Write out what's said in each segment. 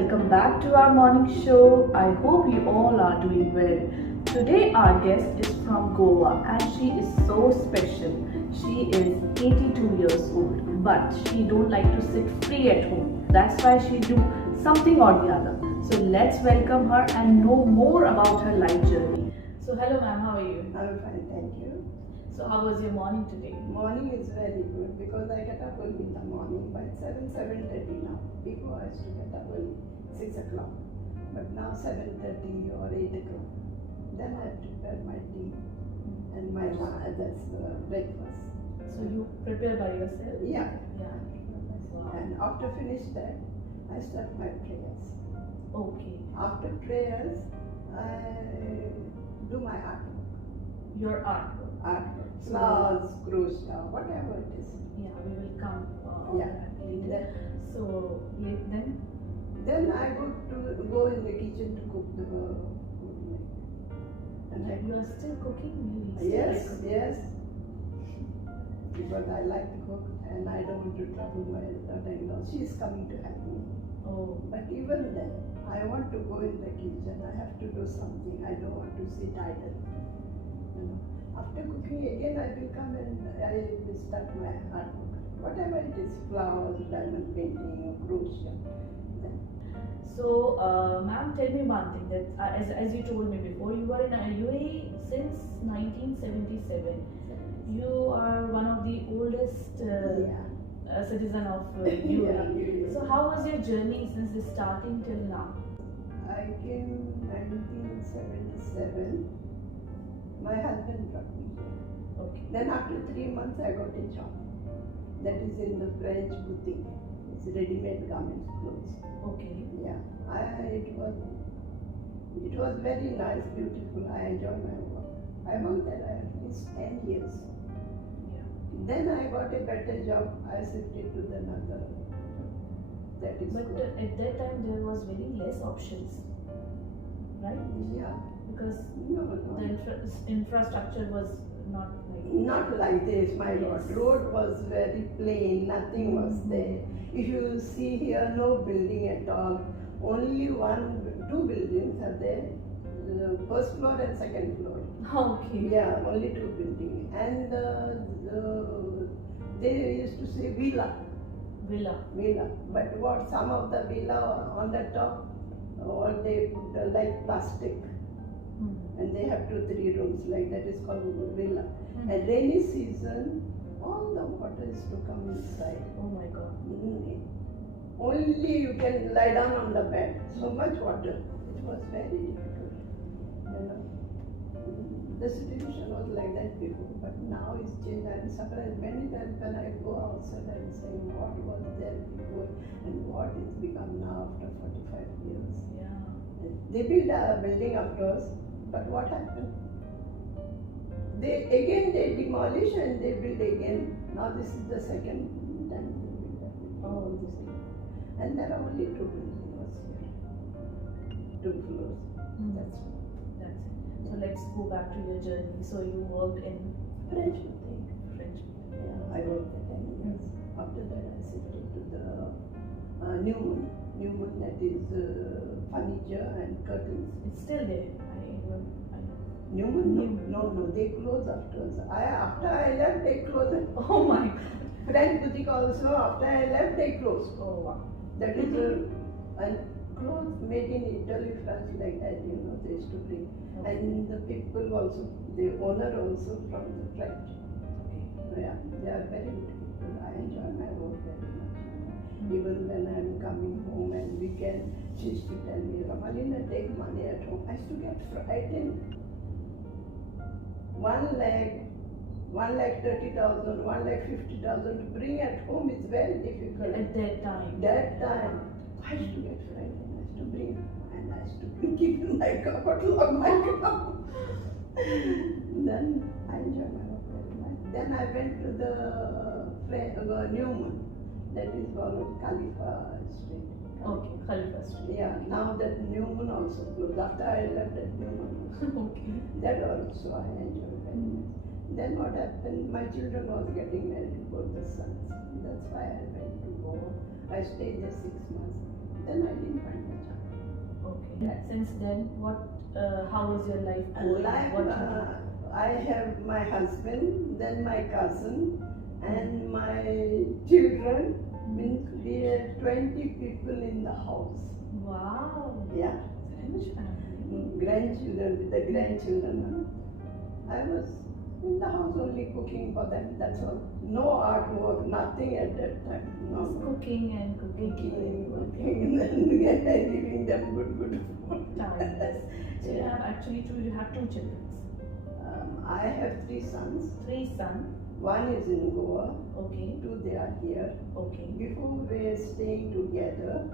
welcome back to our morning show. I hope you all are doing well. Today our guest is from Goa and she is so special. She is 82 years old, but she don't like to sit free at home. That's why she do something or the other. So let's welcome her and know more about her life journey. So hello ma'am, how are you? I'm fine, thank you. So how was your morning today? Morning is very good because I get up early in the morning by 7:30 now. Before I used to get up early, 6 o'clock. But now 7:30 or 8 o'clock. Then I prepare my tea and my breakfast. So you prepare by yourself? Yeah. Yeah. Wow. And after finish that, I start my prayers. Okay. After prayers, I do my artwork. Your artwork. Artwork. Flowers, crochet, whatever it is. Yeah, we will come on Yeah. that later. So Then I go in the kitchen to cook the food. And you are still cooking? Maybe yes, still yes. Because I like to cook and I don't want to trouble my daughter-in-law. She's coming to help me. Oh. But even then, I want to go in the kitchen. I have to do something. I don't want to sit idle. You know. After cooking again, I will come and I will start my artwork. Whatever it is, flowers, diamond painting, or crochet. So, ma'am, tell me one thing that as you told me before, you were in UAE since 1977. You are one of the oldest citizen of UAE. Yeah. So, how was your journey since the starting till now? I came 1977. My husband brought me here. Okay. Then after 3 months, I got a job. That is in the French boutique. It's ready-made garments clothes. Okay. Yeah, it was very nice, beautiful. I enjoy my work. I worked there at least 10 years. Yeah. Then I got a better job. I shifted to another. That is But good. at that time there was very less options, right? Yeah. Because No. the infrastructure was not like Not like this, my Yes. lord. Road was very plain, nothing was there. If you see here, no building at all. Only two buildings are there, first floor and second floor. Okay. Yeah, only two buildings. And they used to say villa. Villa. But some of the villa on the top, or they put like plastic. And they have 2-3 rooms, like that is called villa. And rainy season, all the water is to come inside. Oh my God. Only you can lie down on the bed. So much water. It was very difficult. You know. The situation was like that before, but now it's changed. I'm surprised many times when I go outside, I'm saying what was there before and what is become now after 45 years. Yeah. They build a building, of course, but what happened? They demolish and they build again. Now this is the second time they build a building. Oh. This thing. And there are only 2 buildings here. 2 floors. That's all. That's it. So let's go back to your journey. So you worked in French thing. French. Yeah, I worked there 10 years. After that I shifted to the Newman, that is furniture and curtains. It's still there. Newman? No, they closed afterwards. After I left, they closed. Oh my God. French boutique also, after I left, they closed. Oh wow. That is and clothes made in Italy, France, like that, they used to bring. Okay. And the people also, the owner also from the French. Okay. Yeah, they are very good people. I enjoy my work very much. Even when I'm coming home and weekend, she used to tell me, Romalina, take money at home. I used to get frightened. 1,30,000, 1,50,000 to bring at home is very difficult. At that time. That time, I used to get frightened. I used to bring, and I used to keep in my cupboard, lock my cupboard. Then I enjoy my work very much. Then I went to the Newman, that is called Khalifa Street. Okay, Khalifa Street. Yeah, now that Newman also closed. After I left that Newman also. Okay. That also I enjoy very much. Then what happened, my children was getting married, both the sons. That's why I went to Goa. I stayed there 6 months. then I didn't find a job. Okay. Since then, how was your life going? Life, What you do? I have my husband, then my cousin, and my children. Means we are 20 people in the house. Wow. Yeah. Huge family. Grandchildren, with the grandchildren. I was in the house only cooking for them, that's all. No artwork, nothing at that time. No. Just cooking and cooking. Cooking, and then giving them good food. Timeless. So you have two children. I have 3 sons. 3 sons. One is in Goa, Okay. 2 they are here. Okay. Before we were staying together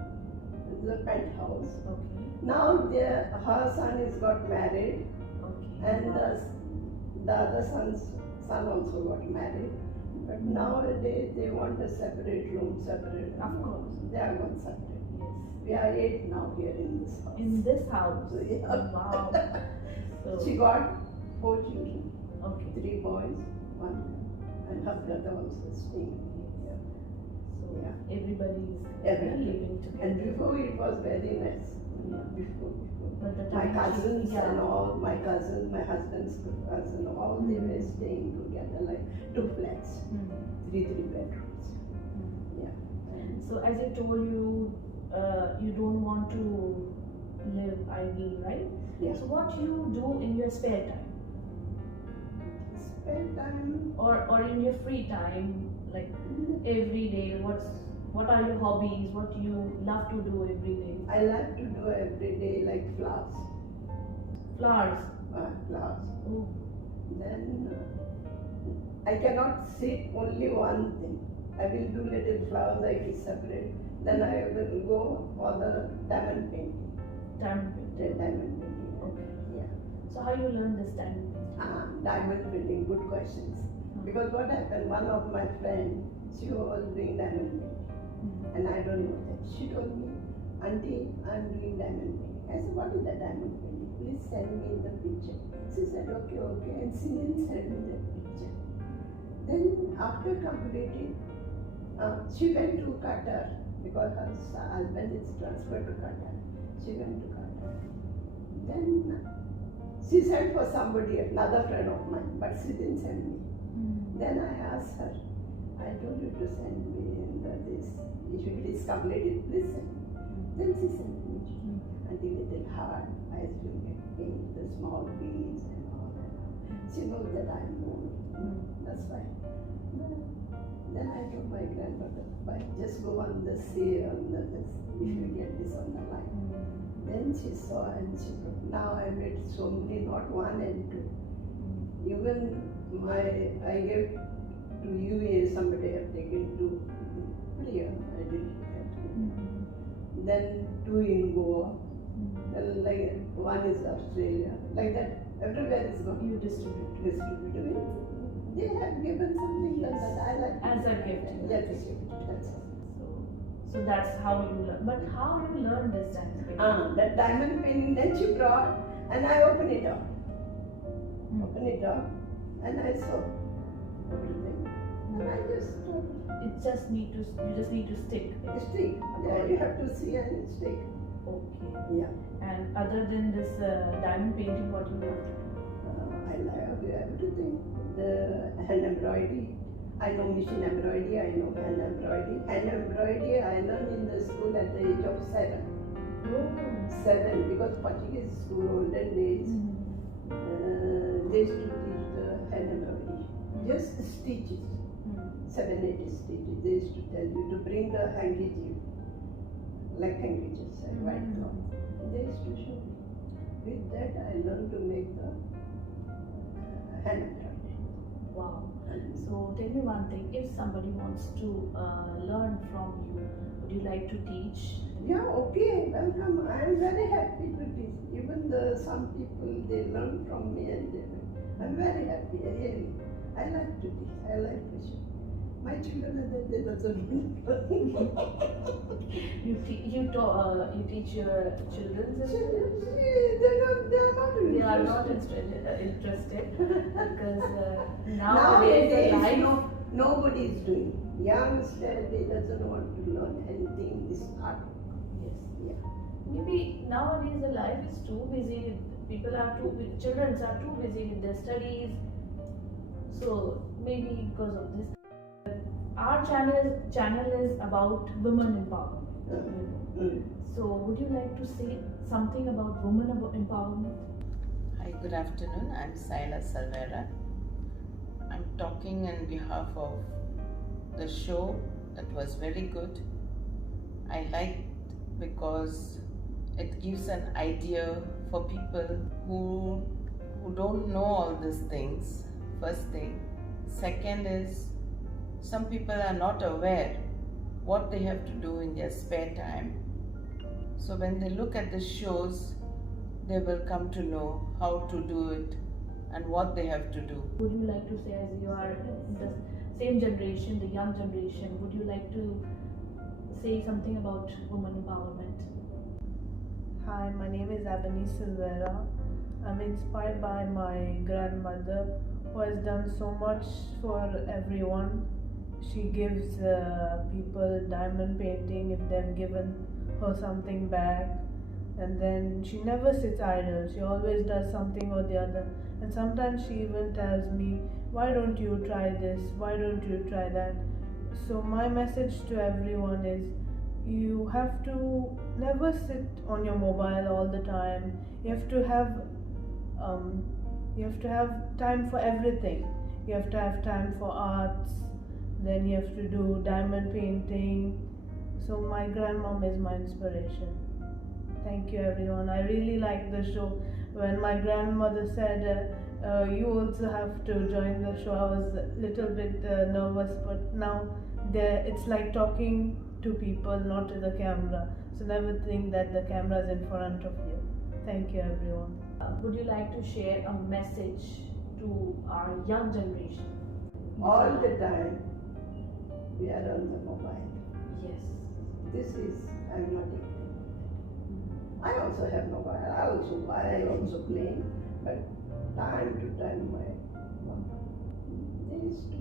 in the penthouse. Okay. Now her son is got married, Okay. and the other son also got married. But nowadays they want a separate room, separate. Of course. They are not separate. Yes. We are 8 now here in this house. In this house. So, yeah. Wow. So, She got 4 children, okay. 3 boys, 1 girl, and her brother also staying here. So Yeah. everybody is Everybody. living together. And before it was very nice. Yeah. Before. But the My time cousins yeah. and all, my husband's cousin, all they were staying together like 2 flats, Hmm. 3 bedrooms. Hmm. Yeah. And So as I told you, you don't want to live IB, right? Yeah. So what you do in your spare time, spare time, or in your free time, like every day? What are your hobbies? What you love to do every day? I like to do every day like flowers. Flowers. Flowers. Oh. Then I cannot sit only one thing. I will do little flowers, I will separate. Then I will go for the diamond painting. Diamond painting. The diamond painting. Okay. Yeah. So how you learn this diamond painting? Diamond painting, good questions. Because what happened, one of my friends, she was doing diamond painting. And I don't know that. She told me, Auntie, I'm doing diamond painting. I said, what is the diamond painting? Please send me the picture. She said, okay. And she didn't send me the picture. Then after completing, she went to Qatar because her husband is transferred to Qatar. She went to Qatar. Then she sent for somebody, another friend of mine, but she didn't send me. Then I asked her, I told you to send me this. If it is completed, please send me. Then she sent me until little heart, I still get paint, the small beads and all that. She knows that I know. That's why. Then I told my grandmother, just go on the sale on this, if you get this on the line. Then she saw and she told, now I made so many, not 1 and 2. Even I gave to UAE, somebody have taken 2 here, I didn't get. Then 2 in Goa, like 1 is Australia, like that, everywhere is going. You distribute. They have given something like that. I like As a gift. Yeah, distribute. That's all. So that's how you learn. But how you learn this diamond painting? That diamond painting that she brought, and I opened it up. And I saw everything. And I just You just need to stick. stick. Yeah, you have to see and stick. Okay. Yeah. And other than this diamond painting, what you love? I love everything. The hand embroidery. I know machine embroidery, I know hand embroidery. Hand embroidery I learned in the school at the age of 7. Oh. 7, because Portuguese school, olden days, they used to teach the hand embroidery. Just stitches, 7, 8 stitches. They used to tell you to bring the handkerchief, like handkerchiefs and white cloth. They used to show me. With that I learned to make the hand embroidery. Wow. So tell me one thing, if somebody wants to learn from you, would you like to teach? Yeah, okay, welcome. I am very happy to teach. Even some people, they learn from me and I'm very happy, really. I like to teach, I like to show. My children, they doesn't You teach your children? They are not interested because nowadays the life. nobody is doing. Youngster, they doesn't want to learn anything this art. Yes. Yeah. Maybe nowadays the life is too busy. Children are too busy with their studies. So maybe because of this, our channel is about women empowerment. So would you like to say something about women empowerment? Hi, good afternoon. I'm Romalina Silveira. I'm talking on behalf of the show that was very good. I liked because it gives an idea for people who don't know all these things. First thing. Second is some people are not aware what they have to do in their spare time. So when they look at the shows, they will come to know how to do it and what they have to do. Would you like to say, as you are the same generation, the young generation, would you like to say something about women empowerment? Hi, my name is Romalina Silveira. I'm inspired by my grandmother who has done so much for everyone. She gives people diamond painting if they've given her something back. And then she never sits idle. She always does something or the other. And sometimes she even tells me, why don't you try this? Why don't you try that? So my message to everyone is, you have to never sit on your mobile all the time. You have to have time for everything. You have to have time for arts. Then you have to do diamond painting. So my grandmom is my inspiration. Thank you, everyone. I really like the show. When my grandmother said, you also have to join the show, I was a little bit nervous, but now it's like talking to people, not to the camera. So never think that the camera is in front of you. Thank you, everyone. Would you like to share a message to our young generation? All the time we are on the mobile. Yes. This is, I'm not ignorant. I also have mobile. I also play, but time to time they used to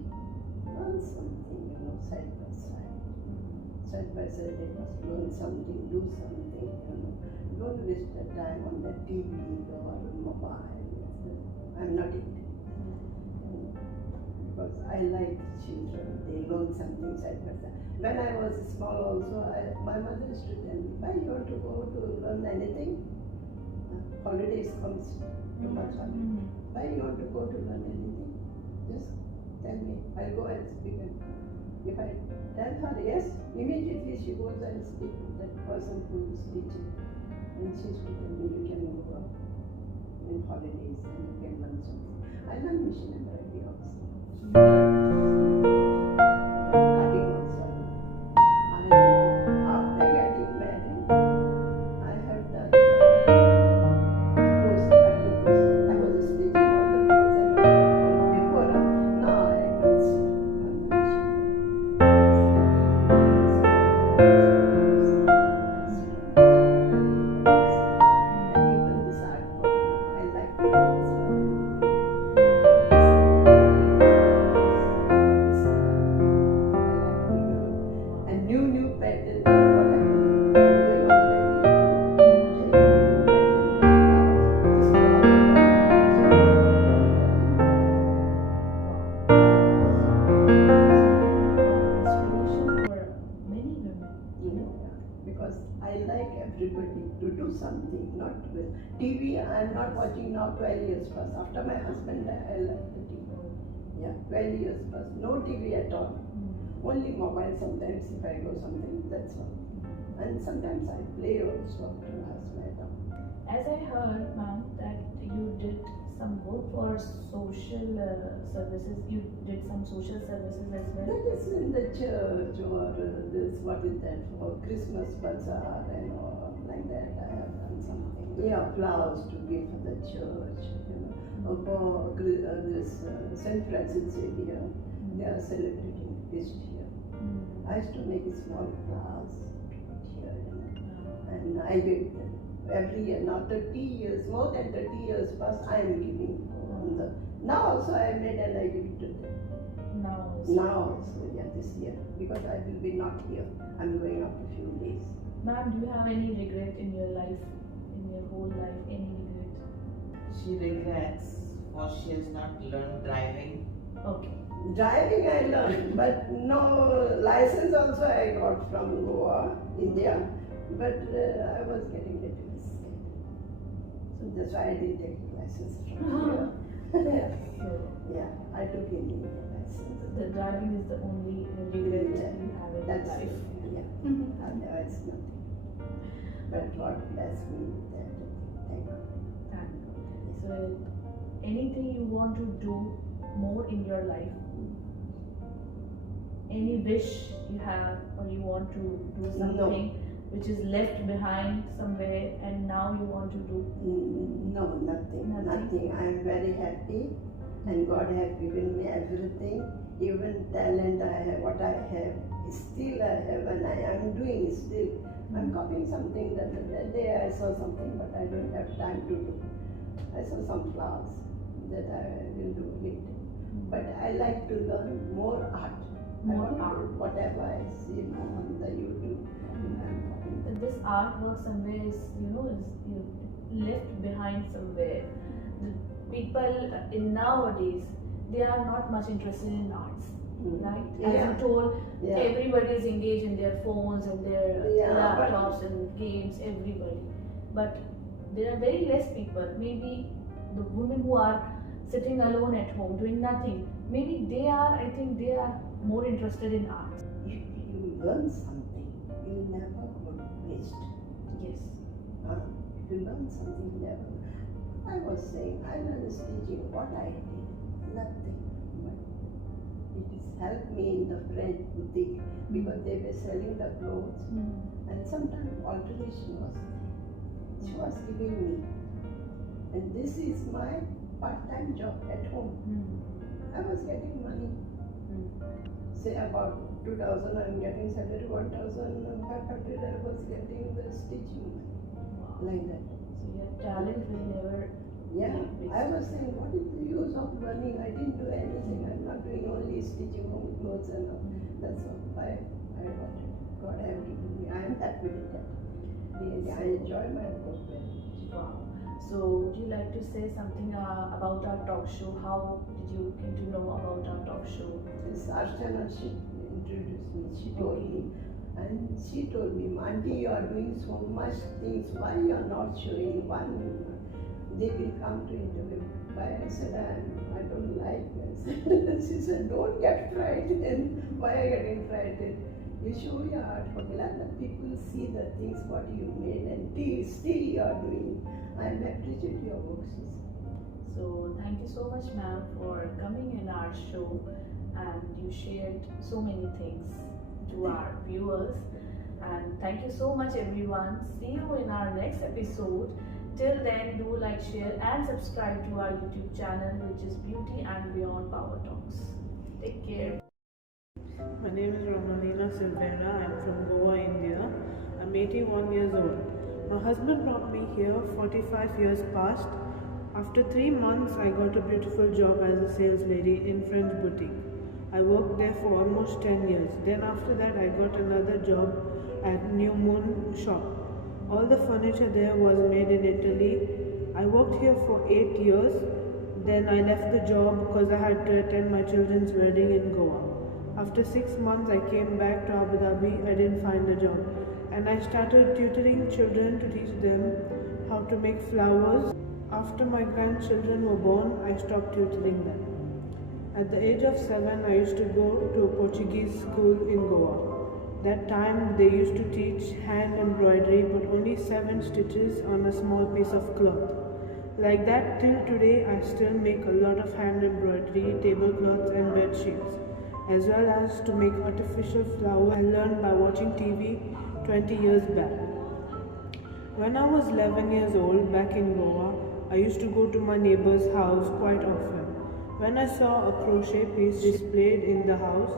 learn something, side by side. Side by side they must learn something, do something, Don't waste their time on the TV or mobile. I'm not ignorant. Because I like children, they learn something side by side. When I was small also, my mother used to tell me, why you want to go to learn anything? Holidays comes too much holiday. Why you want to go to learn anything? Just tell me, I'll go and speak. If I tell her yes, immediately she goes and speak to that person who is teaching. And she used to tell me, you can go in holidays and you can learn something. I learned machine embroidery also. Cutting also. And after getting married, I have done the cutting course. I was stitching all the clothes and all before. Now I can sit on the machine. And even this artwork, I like it as well. And new pattern, what I'm going on Inspiration for many women. because I like everybody to do something, not with TV. I'm not watching now 12 years plus. After my husband died, I left the TV. Yeah, 12 years plus. No TV at all. Only mobile sometimes if I go something, that's all. And sometimes I play also to ask my dog. As I heard, ma'am, that you did some work for social services. You did some social services as well. That is in the church or this, what is that, for Christmas bazaar and all like that. I have done something. Yeah, flowers to give for the church, For this St. Francis Xavier, they are celebrating this year. I used to make a small flowers here, and I gave them every year. Now 30 years, more than 30 years plus, I am giving. Now also I made and I give it to them. Now Now also, yeah, this year, because I will be not here. I'm going after a few days. Ma'am, do you have any regret in your life, in your whole life, any regret? She regrets for she has not learned driving. Okay. Driving I learned, but no license also I got from Goa, India. But I was getting a little scared. So that's why I didn't take license from here. So Yeah, I took Indian license. the driving is the only regret Yeah, you have in that's life. it. Yeah, otherwise nothing. But God bless me with that. Thank God. Thank God. So, anything you want to do more in your life? Any wish you have, or you want to do something which is left behind somewhere and now you want to do? No, nothing. I am very happy, and God has given me everything. Even talent I have, what I have, still I have, and I am doing still. I'm copying something that day I saw something, but I don't have time to do. I saw some flowers that I will do it. But I like to learn more art. More I want art. to, whatever I see on the YouTube, I'm copying. This artwork somewhere is, left behind somewhere. The people in nowadays, they are not much interested in arts, right? As Yeah. you told, Yeah. everybody is engaged in their phones and their Yeah, but- laptops and games, everybody. But there are very less people, maybe the women who are sitting alone at home doing nothing, maybe they are more interested in arts. If you learn something, you never go to waste. Yes. If you learn something, you never. I was saying, I learned stitching. What I did, nothing. But it has helped me in the French boutique because they were selling the clothes, and sometimes alteration was there. She was giving me, and this is my part-time job at home. I was getting money. Say about 2,000, I'm getting salary 1,500. I was getting the stitching Wow. like that. So your talent will never. Yeah, be I wasted. was saying, what is the use of learning? I didn't do anything. I'm not doing only stitching home clothes and all. That's all. I got it. God have given me. I am happy with that. Really, I enjoy my work very much. Wow. So would you like to say something about our talk show? How did you came to know about our talk show? This Archana, she introduced me. She told me, and she told me, Auntie, you are doing so much things. Why you are not showing one? They will come to interview. Why? I said, I don't like this. She said, don't get frightened. Why are you getting frightened? You show your art, but let the people see the things what you made, and still you are doing. I appreciate your works. So thank you so much, ma'am, for coming in our show, and you shared so many things to our viewers. And thank you so much, everyone. See you in our next episode. Till then, do like, share, and subscribe to our YouTube channel, which is Beauty and Beyond Power Talks. Take care. My name is Romalina Silveira. I'm from Goa, India. I'm 81 years old. My husband brought me here 45 years past. After 3 months, I got a beautiful job as a sales lady in French boutique. I worked there for almost 10 years. Then after that, I got another job at New Moon shop. All the furniture there was made in Italy. I worked here for 8 years. Then I left the job because I had to attend my children's wedding in Goa. After 6 months, I came back to Abu Dhabi. I didn't find a job. And I started tutoring children to teach them how to make flowers. After my grandchildren were born, I stopped tutoring them. At the age of 7, I used to go to a Portuguese school in Goa. That time they used to teach hand embroidery, but only 7 stitches on a small piece of cloth. Like that, till today, I still make a lot of hand embroidery, tablecloths and bed sheets, as well as to make artificial flowers I learned by watching TV 20 years back. When I was 11 years old, back in Goa, I used to go to my neighbor's house quite often. When I saw a crochet piece displayed in the house,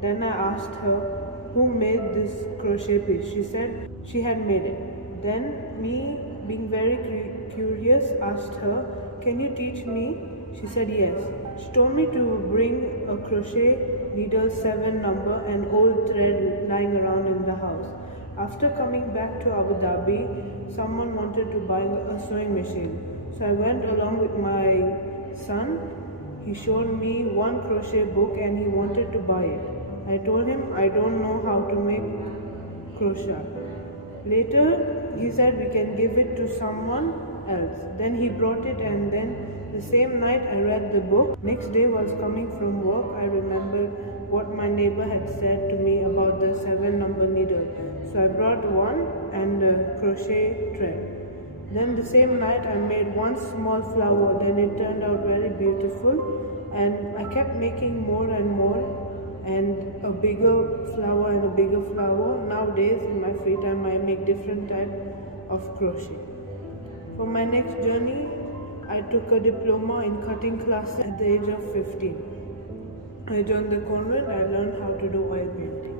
then I asked her who made this crochet piece. She said she had made it. Then me, being very curious, asked her, "Can you teach me?" She said yes. She told me to bring a crochet needle 7 number and old thread lying around in the house. After coming back to Abu Dhabi, someone wanted to buy a sewing machine. So I went along with my son. He showed me one crochet book and he wanted to buy it. I told him I don't know how to make crochet. Later, he said we can give it to someone else. Then he brought it, and then the same night I read the book. Next day, while coming from work, I remembered what my neighbor had said to me about the 7-number needle. So I brought one and a crochet thread. Then the same night I made one small flower. Then it turned out very beautiful, and I kept making more and more, and a bigger flower and a bigger flower. Nowadays in my free time I make different type of crochet. For my next journey, I took a diploma in cutting class at the age of 15. I joined the convent. I learned how to do oil painting.